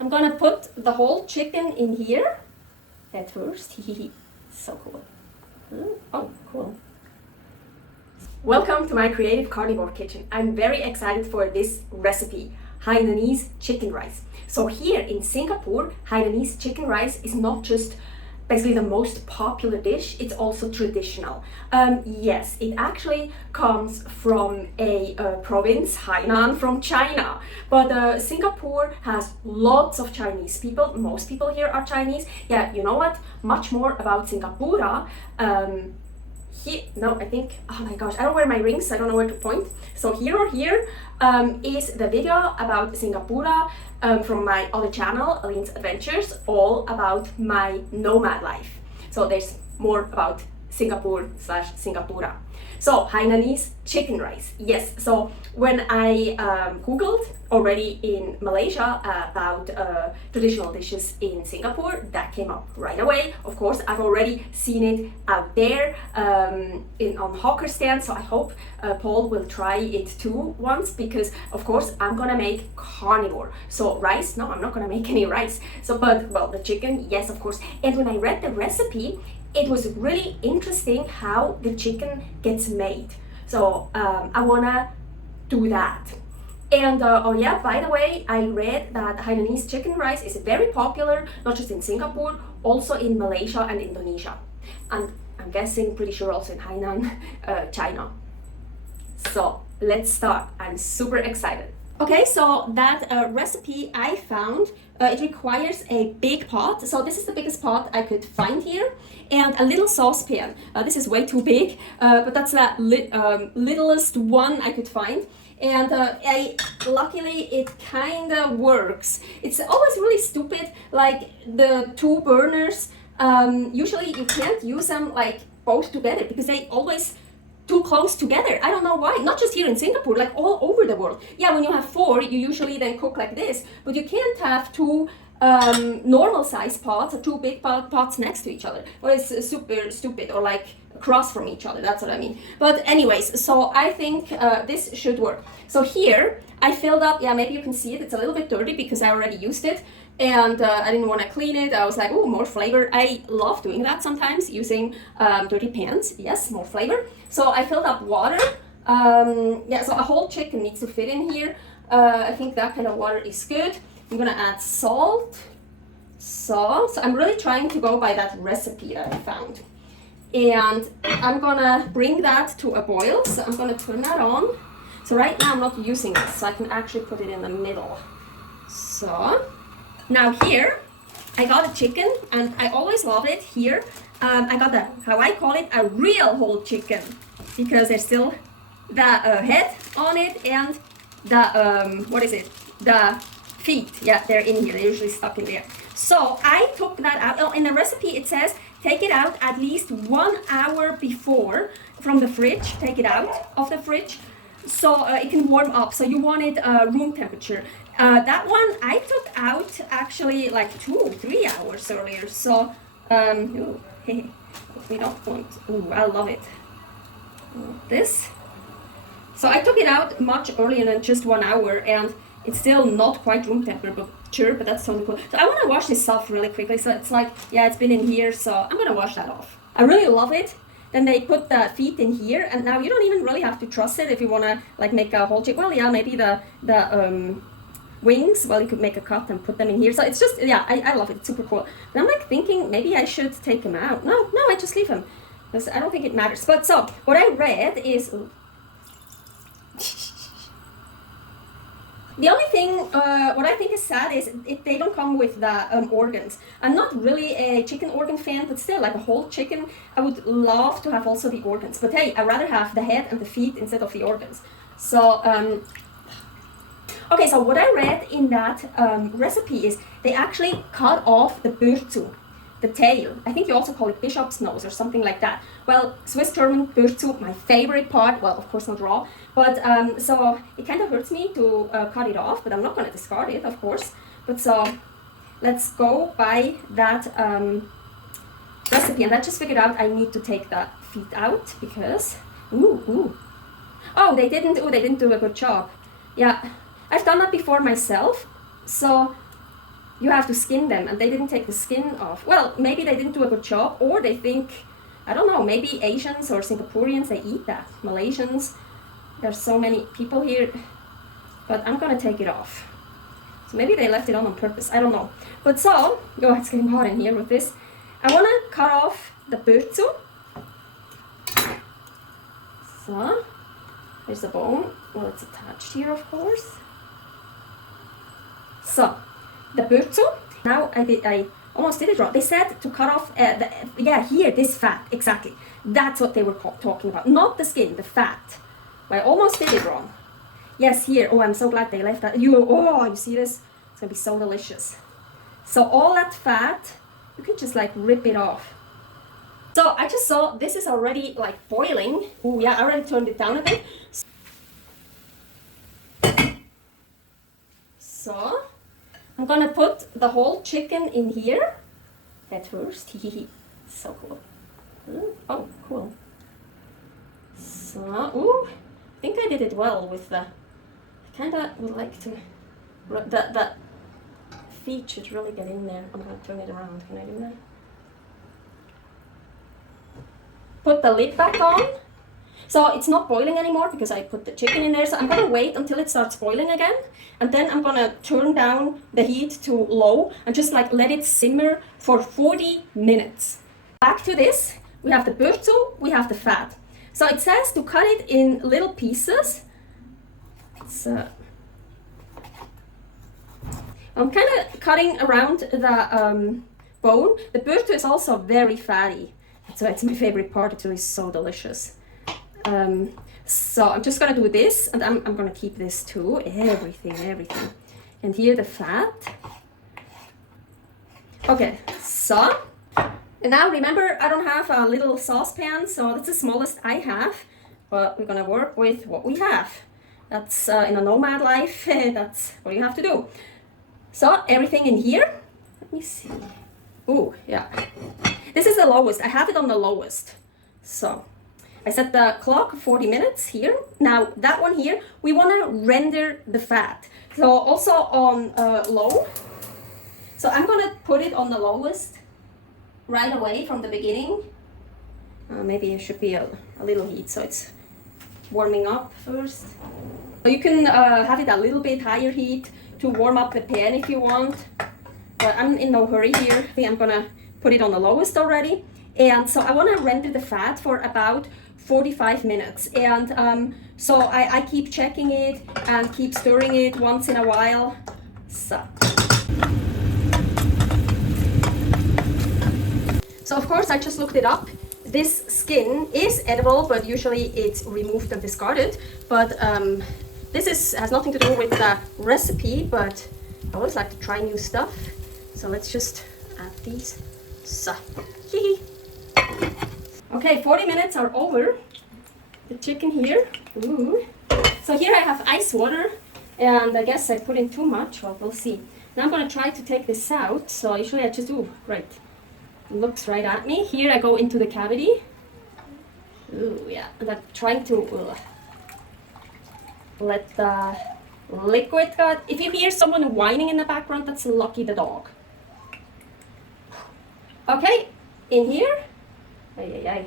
I'm gonna put the whole chicken in here at first. So cool. Oh, cool. Welcome to my creative carnivore kitchen. I'm very excited for this recipe, Hainanese chicken rice. So here in Singapore, Hainanese chicken rice is not just basically the most popular dish, it's also traditional. Yes, it actually comes from a province, Hainan, from China. But Singapore has lots of Chinese people. Most people here are Chinese. Yeah, you know what? Much more about Singapura. No, I think, oh my gosh, I don't wear my rings, I don't know where to point. So here or here is the video about Singapura from my other channel, Aline's Adventures, all about my nomad life. So there's more about Singapore / Singapura. So Hainanese chicken rice, yes. So when I googled already in Malaysia about traditional dishes in Singapore, that came up right away. Of course, I've already seen it out there on hawker stands, so I hope Paul will try it too once, because of course I'm gonna make carnivore. So rice, no, I'm not gonna make any rice. So, but well, the chicken, yes, of course. And when I read the recipe, it was really interesting how the chicken gets made. So I wanna do that. And oh yeah, by the way, I read that Hainanese chicken rice is very popular, not just in Singapore, also in Malaysia and Indonesia. And I'm guessing, pretty sure also in Hainan, China. So let's start. I'm super excited. Okay, so that recipe I found, it requires a big pot. So this is the biggest pot I could find here, and a little saucepan. This is way too big, but that's the littlest one I could find. And luckily it kind of works. It's always really stupid, like the two burners, usually you can't use them like both together because they always too close together. I don't know why. Not just here in Singapore, like all over the world. Yeah, when you have four, you usually then cook like this, but you can't have two normal size pots or two big pots next to each other. Well, it's super stupid, or like across from each other, that's what I mean. But anyways, so I think this should work. So here I filled up, yeah, maybe you can see it, it's a little bit dirty because I already used it, and I didn't want to clean it. I was like, oh, more flavor. I love doing that sometimes, using dirty pans. Yes, more flavor. So I filled up water. Yeah, so a whole chicken needs to fit in here. I think that kind of water is good. I'm gonna add salt. So I'm really trying to go by that recipe that I found. And I'm gonna bring that to a boil. So I'm gonna turn that on. So right now I'm not using this, so I can actually put it in the middle. So now here I got a chicken, and I always love it here. I got how I call it, a real whole chicken, because there's still the head on it and the what is it? The feet. Yeah, they're in here. They're usually stuck in there. So I took that out. Oh, in the recipe it says take it out at least 1 hour before from the fridge. Take it out of the fridge so it can warm up. So you want it room temperature. That one I took out actually like 2-3 hours earlier. So we don't want. Ooh, I love it. This. So I took it out much earlier than just 1 hour, and it's still not quite room temperature, but that's totally cool. So I want to wash this off really quickly. So it's like, yeah, it's been in here, so I'm gonna wash that off. I really love it. Then they put the feet in here, and now you don't even really have to truss it if you wanna like make a whole chicken. Well, yeah, maybe the wings. Well, you could make a cut and put them in here. So it's just, yeah, I love it. It's super cool. And I'm like thinking maybe I should take them out. No, I just leave them because I don't think it matters. But so what I read is. The only thing, what I think is sad is they don't come with the organs. I'm not really a chicken organ fan, but still, like a whole chicken, I would love to have also the organs. But hey, I'd rather have the head and the feet instead of the organs. So, okay, so what I read in that recipe is they actually cut off the bürzu, the tail. I think you also call it bishop's nose or something like that. Well, Swiss German bürzu, my favorite part. Well, of course not raw, but so it kind of hurts me to cut it off, but I'm not going to discard it, of course. But so let's go by that recipe, and I just figured out I need to take the feet out because oh, they didn't do a good job. Yeah, I've done that before myself, so you have to skin them, and they didn't take the skin off. Well, maybe they didn't do a good job, or they think, I don't know, maybe Asians or Singaporeans, they eat that. Malaysians, there's so many people here, but I'm gonna take it off. So maybe they left it on purpose, I don't know. But so, oh, it's getting hot in here with this. I wanna cut off the pürzu. So, there's the bone. Well, it's attached here, of course. So, the pürzu. Now I almost did it wrong. They said to cut off, here, this fat, exactly. That's what they were talking about. Not the skin, the fat. I almost did it wrong. Yes, here. Oh, I'm so glad they left that. You see this? It's gonna be so delicious. So all that fat, you can just like rip it off. So I just saw this is already like boiling. Oh yeah, I already turned it down a bit. So I'm gonna put the whole chicken in here at first. So cool. Oh, cool. So, ooh, I think I did it well with the, I kinda would like to, the feet should really get in there. I'm gonna turn it around. Can I do that? Put the lid back on. So it's not boiling anymore because I put the chicken in there. So I'm gonna wait until it starts boiling again. And then I'm gonna turn down the heat to low and just like let it simmer for 40 minutes. Back to this, we have the pürzu, we have the fat. So it says to cut it in little pieces. So I'm kind of cutting around the bone. The pürzu is also very fatty. So it's my favorite part, it's really so delicious. So I'm just gonna do this, and I'm gonna keep this too, everything. And here the fat. Okay, so, and now remember, I don't have a little saucepan, so that's the smallest I have, but we're gonna work with what we have. That's in a nomad life, that's what you have to do. So everything in here, let me see. Ooh, yeah. This is the lowest, I have it on the lowest. So I set the clock 40 minutes here. Now that one here, we wanna render the fat. So also on low. So I'm gonna put it on the lowest right away from the beginning. Maybe it should be a little heat, so it's warming up first. You can have it a little bit higher heat to warm up the pan if you want. But I'm in no hurry here. I think I'm gonna put it on the lowest already. And so I wanna render the fat for about 45 minutes. And so I keep checking it and keep stirring it once in a while. So of course I just looked it up. This skin is edible, but usually it's removed and discarded. But this has nothing to do with the recipe, but I always like to try new stuff. So let's just add these. So, okay, 40 minutes are over. The chicken here. Ooh. So here I have ice water, and I guess I put in too much. Well, we'll see. Now I'm gonna try to take this out. So usually I just do right. It looks right at me. Here I go into the cavity. Ooh, yeah. And I'm trying to let the liquid go. If you hear someone whining in the background, that's Lucky the dog. Okay, in here. Ay.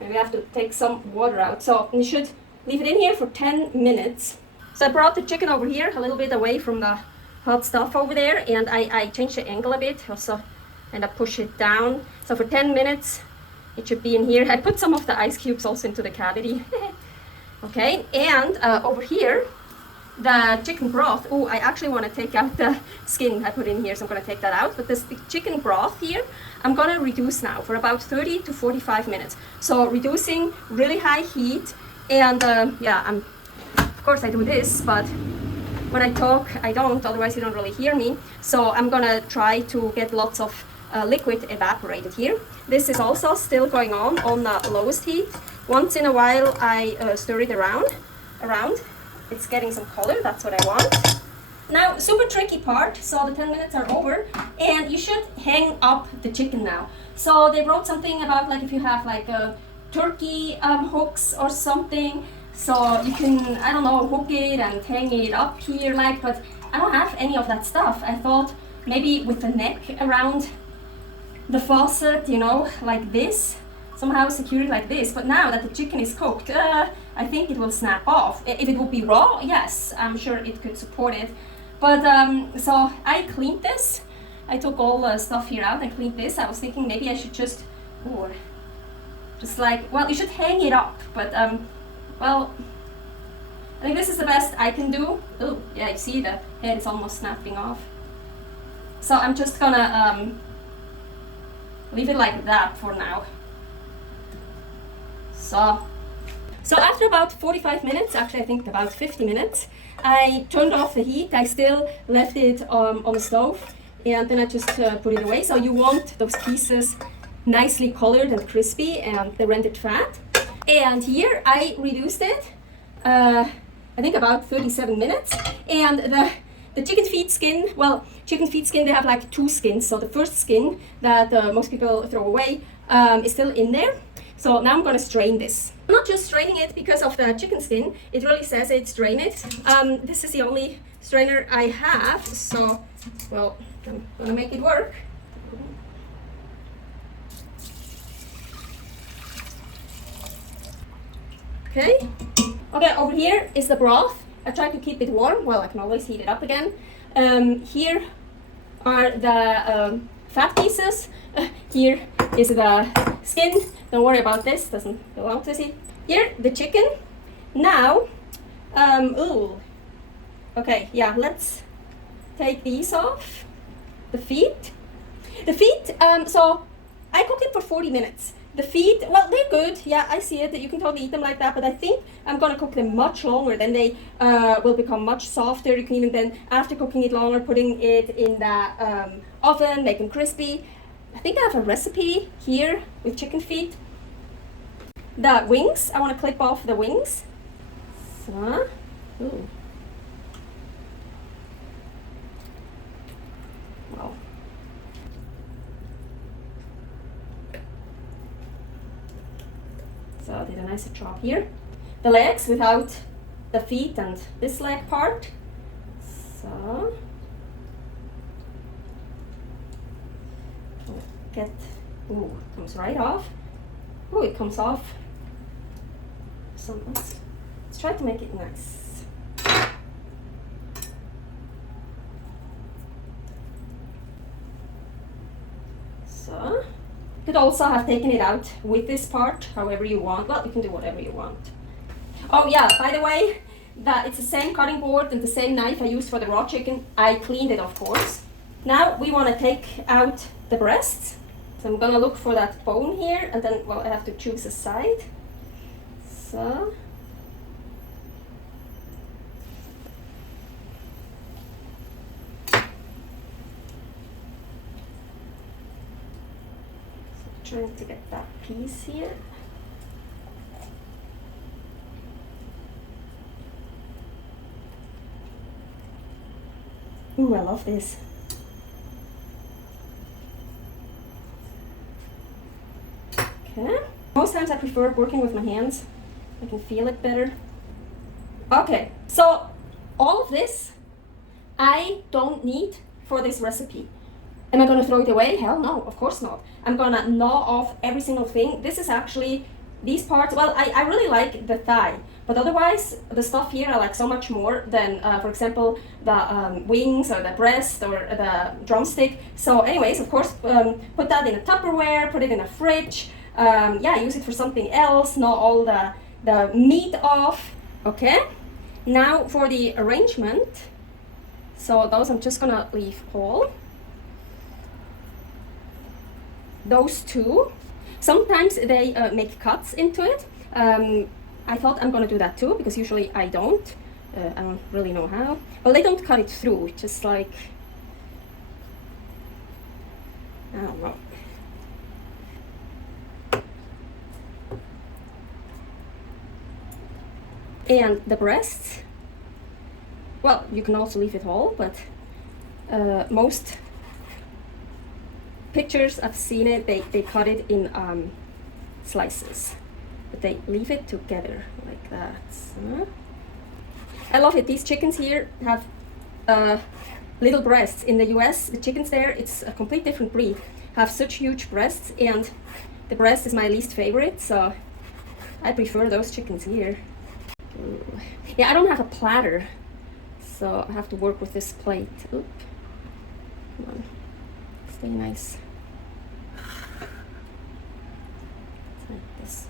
Maybe I have to take some water out. So you should leave it in here for 10 minutes. So I brought the chicken over here a little bit away from the hot stuff over there, and I changed the angle a bit also, and I push it down. So for 10 minutes it should be in here. I put some of the ice cubes also into the cavity. Okay, and over here, the chicken broth. Oh, I actually want to take out the skin I put in here, so I'm going to take that out. But this chicken broth here, I'm going to reduce now for about 30 to 45 minutes. So reducing really high heat, and yeah, of course I do this, but when I talk, I don't, otherwise you don't really hear me. So I'm going to try to get lots of liquid evaporated here. This is also still going on the lowest heat. Once in a while I stir it around. It's getting some color, that's what I want. Now, super tricky part, so the 10 minutes are over, and you should hang up the chicken now. So they wrote something about like if you have like turkey hooks or something, so you can, I don't know, hook it and hang it up here like, but I don't have any of that stuff. I thought maybe with the neck around the faucet, you know, like this, somehow secure it like this, but now that the chicken is cooked, I think it will snap off. If it would be raw, yes, I'm sure it could support it. But so I cleaned this. I took all the stuff here out and cleaned this. I was thinking maybe I should just, or just like, well, you should hang it up, but well, I think this is the best I can do. Oh, yeah, you see the head is almost snapping off. So I'm just gonna leave it like that for now. So after about 45 minutes, actually I think about 50 minutes, I turned off the heat. I still left it on the stove, and then I just put it away. So you want those pieces nicely colored and crispy and the rendered fat. And here I reduced it, I think about 37 minutes. And the chicken feet skin, well, chicken feet skin, they have like two skins. So the first skin that most people throw away is still in there. So now I'm gonna strain this. I'm not just straining it because of the chicken skin, it really says it's strain it. This is the only strainer I have, so, well, I'm gonna make it work. Okay, over here is the broth. I try to keep it warm. Well, I can always heat it up again. Here are the fat pieces. Here is the skin. Don't worry about this, doesn't belong to it. Here, the chicken. Now, ooh. Okay, yeah, let's take these off. The feet. So I cook it for 40 minutes. The feet, well, they're good. Yeah, I see it. You can totally eat them like that, but I think I'm gonna cook them much longer. Then they will become much softer. You can even then, after cooking it longer, putting it in the oven, make them crispy. I think I have a recipe here with chicken feet. The wings, I want to clip off the wings. So, ooh. Wow. So I did a nicer job here. The legs without the feet and this leg part. So get, ooh, it comes right off. Oh, it comes off. So let's try to make it nice. So, you could also have taken it out with this part, however you want. Well, you can do whatever you want. Oh yeah, by the way, it's the same cutting board and the same knife I used for the raw chicken. I cleaned it, of course. Now we want to take out the breasts. So I'm gonna look for that bone here, and then, well, I have to choose a side. So, trying to get that piece here. Ooh, I love this. Okay. Most times I prefer working with my hands. I can feel it better. Okay, so all of this I don't need for this recipe. Am I gonna throw it away? Hell no, of course not. I'm gonna gnaw off every single thing. This is actually, these parts, well, I really like the thigh, but otherwise the stuff here I like so much more than, for example, the wings or the breast or the drumstick. So anyways, of course, put that in a Tupperware, put it in a fridge. Yeah, use it for something else, gnaw all the meat off. Okay, now for the arrangement. So those I'm just gonna leave whole. Those two, sometimes they make cuts into it. I thought I'm gonna do that too, because usually I don't. I don't really know how. Well, they don't cut it through, just like, I don't know. And the breasts, well, you can also leave it whole, but most pictures I've seen it, they cut it in slices. but they leave it together like that. So, I love it. These chickens here have little breasts. In the US, the chickens there, it's a complete different breed, have such huge breasts, and the breast is my least favorite, so I prefer those chickens here. Ooh. Yeah, I don't have a platter, so I have to work with this plate. Oop. Come on, stay nice. Like this.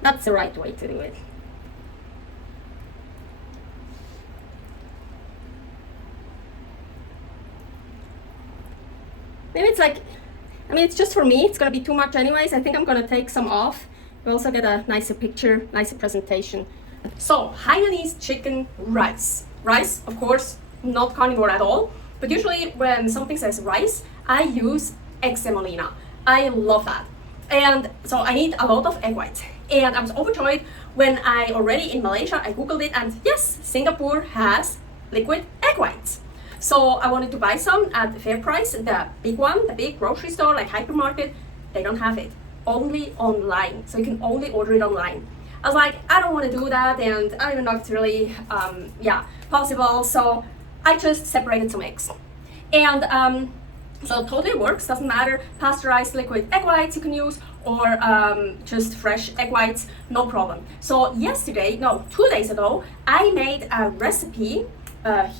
That's the right way to do it. Maybe it's like, I mean, it's just for me, it's gonna be too much anyways. I think I'm gonna take some off. We also get a nicer picture, nicer presentation. So, Hainanese chicken rice. Rice, of course, not carnivore at all, but usually when something says rice, I use egg semolina. I love that. And so I need a lot of egg whites. And I was overjoyed when I already in Malaysia, I googled it, and yes, Singapore has liquid egg whites. So I wanted to buy some at fair price, the big one, the big grocery store like hypermarket, they don't have it, only online. So you can only order it online. I was like, I don't want to do that, and I don't even know if it's really, possible. So I just separated some eggs. And so it totally works, doesn't matter, pasteurized liquid egg whites you can use, or just fresh egg whites, no problem. So 2 days ago, I made a recipe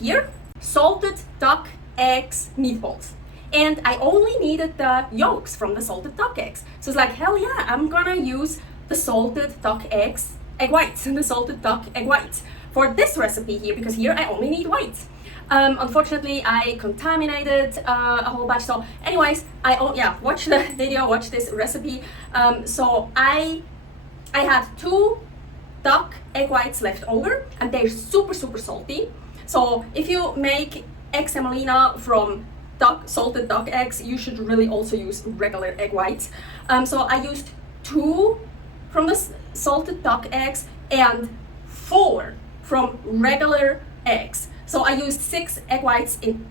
here, salted duck eggs meatballs. And I only needed the yolks from the salted duck eggs. So it's like, hell yeah, I'm gonna use the salted duck eggs, egg whites, and the salted duck egg whites for this recipe here, because here I only need whites. Unfortunately, I contaminated a whole batch. So anyways, watch the video, watch this recipe. So I had 2 duck egg whites left over, and they're super salty. So if you make egg semolina from salted duck eggs, you should really also use regular egg whites. So I used 2 from the salted duck eggs and 4 from regular eggs. So I used 6 egg whites in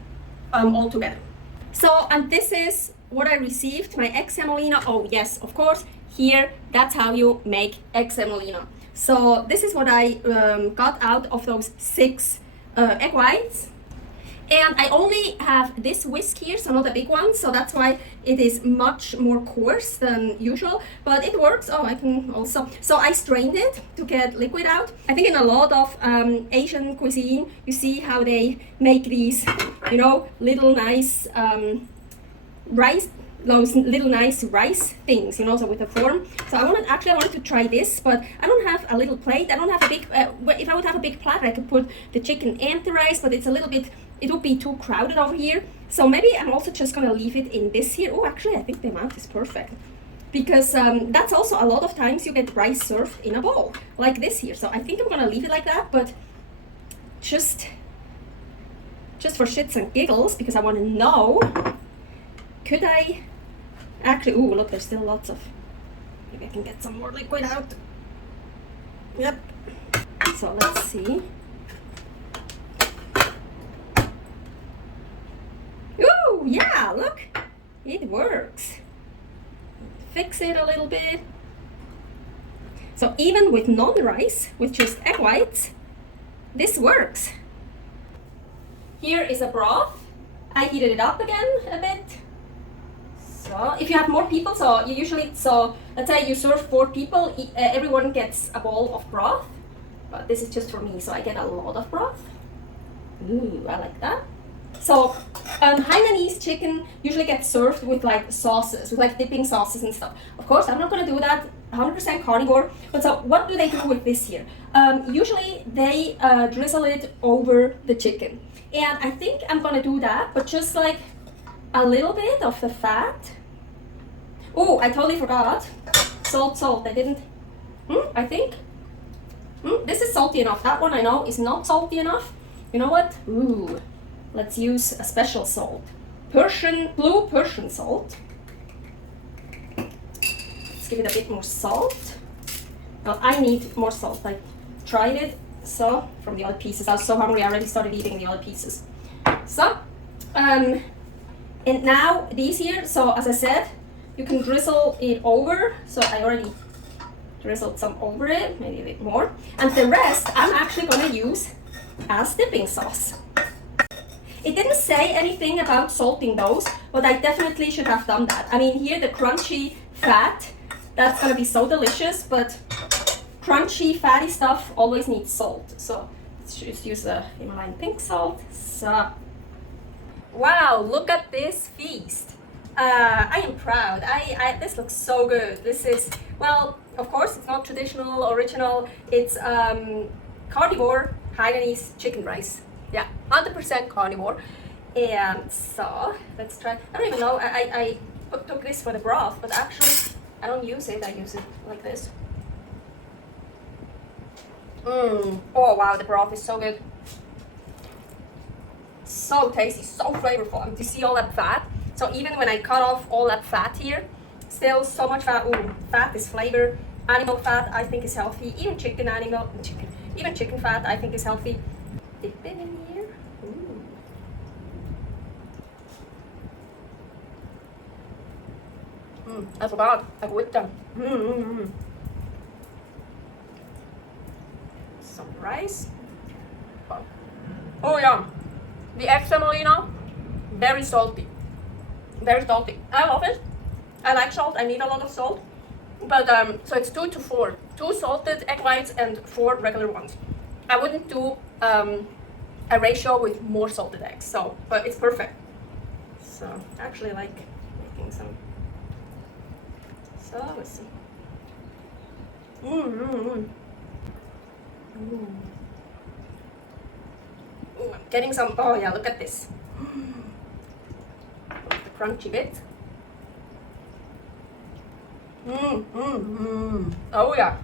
all together. So, and this is what I received, my egg semolina. Oh yes, of course, here, that's how you make egg semolina. So this is what I got out of those 6 egg whites. And I only have this whisk here, so not a big one, so that's why it is much more coarse than usual, but it works. Oh, I can also, so I strained it to get liquid out. I think in a lot of Asian cuisine, you see how they make these, little nice rice, those little nice rice things, so with a form. So I wanted to try this, but I don't have a little plate. I don't have a big, if I would have a big platter, I could put the chicken and the rice, but it's a little bit, it would be too crowded over here. So maybe I'm also just gonna leave it in this here. Oh, actually, I think the amount is perfect, because that's also a lot of times you get rice served in a bowl, like this here. So I think I'm gonna leave it like that, but just for shits and giggles, because I wanna know, could I, actually, ooh, look, there's still lots of, maybe I can get some more liquid out. Yep. So let's see. Ooh, yeah, look, it works. Fix it a little bit. So even with non-rice, with just egg whites, this works. Here is a broth. I heated it up again a bit. So if you have more people, so you usually, so let's say you serve 4 people, everyone gets a bowl of broth, but this is just for me, so I get a lot of broth. Ooh, I like that. So Hainanese chicken usually gets served with like sauces, with like dipping sauces and stuff. Of course, I'm not gonna do that, 100% carnivore, but so what do they do with this here? Usually they drizzle it over the chicken. And I think I'm gonna do that, but just like a little bit of the fat. Oh, I totally forgot. Salt, I didn't, I think. This is salty enough. That one I know is not salty enough. You know what? Ooh, let's use a special salt. Blue Persian salt. Let's give it a bit more salt. Well, I need more salt. I tried it, so, from the other pieces. I was so hungry, I already started eating the other pieces. So, and now these here, so as I said, you can drizzle it over. So I already drizzled some over it, maybe a bit more. And the rest I'm actually gonna use as dipping sauce. It didn't say anything about salting those, but I definitely should have done that. I mean, here the crunchy fat, that's gonna be so delicious, but crunchy fatty stuff always needs salt. So let's just use the Himalayan pink salt. So, wow, look at this feast. I am proud. This looks so good. This is, well, of course, it's not traditional, original. It's carnivore Hainanese chicken rice. Yeah, 100% carnivore. And so, let's try. I don't even know, I took this for the broth, but actually, I don't use it. I use it like this. Oh wow, the broth is so good. So tasty, so flavorful. And you see all that fat? So even when I cut off all that fat here, still so much fat. Ooh, fat is flavor. Animal fat I think is healthy. Even chicken fat I think is healthy. Dip it in here. I forgot. Agüita. Some rice. Oh yeah. The egg semolina, very salty. Very salty. I love it. I like salt. I need a lot of salt. But so it's 2 to 4. 2 salted egg whites and 4 regular ones. I wouldn't do a ratio with more salted eggs. So, but it's perfect. So I actually like making some. So let's see. Ooh, I'm getting some. Oh yeah, look at this. The crunchy bit. Oh yeah.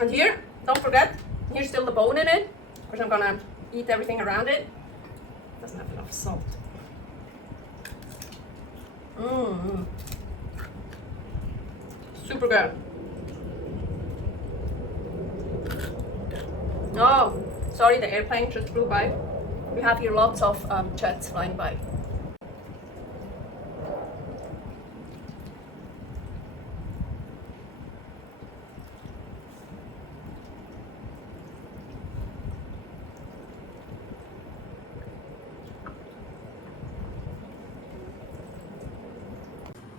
And here, don't forget, here's still the bone in it, because I'm gonna eat everything around it. Doesn't have enough salt. Super good. Oh, sorry, the airplane just flew by. We have here lots of jets flying by.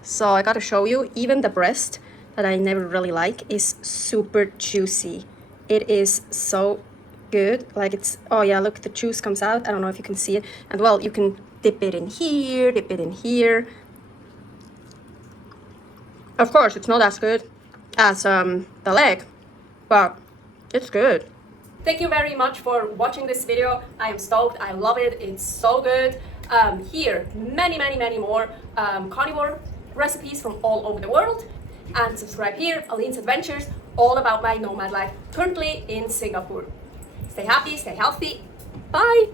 So I gotta show you, even the breast that I never really like is super juicy. It is so good. Like it's, oh yeah, look, the juice comes out. I don't know if you can see it. And well, you can dip it in here, dip it in here. Of course, it's not as good as the leg, but it's good. Thank you very much for watching this video. I am stoked. I love it. It's so good. Here, many more carnivore recipes from all over the world. And subscribe here, Aline's Adventures, all about my nomad life currently in Singapore. Stay happy, stay healthy. Bye!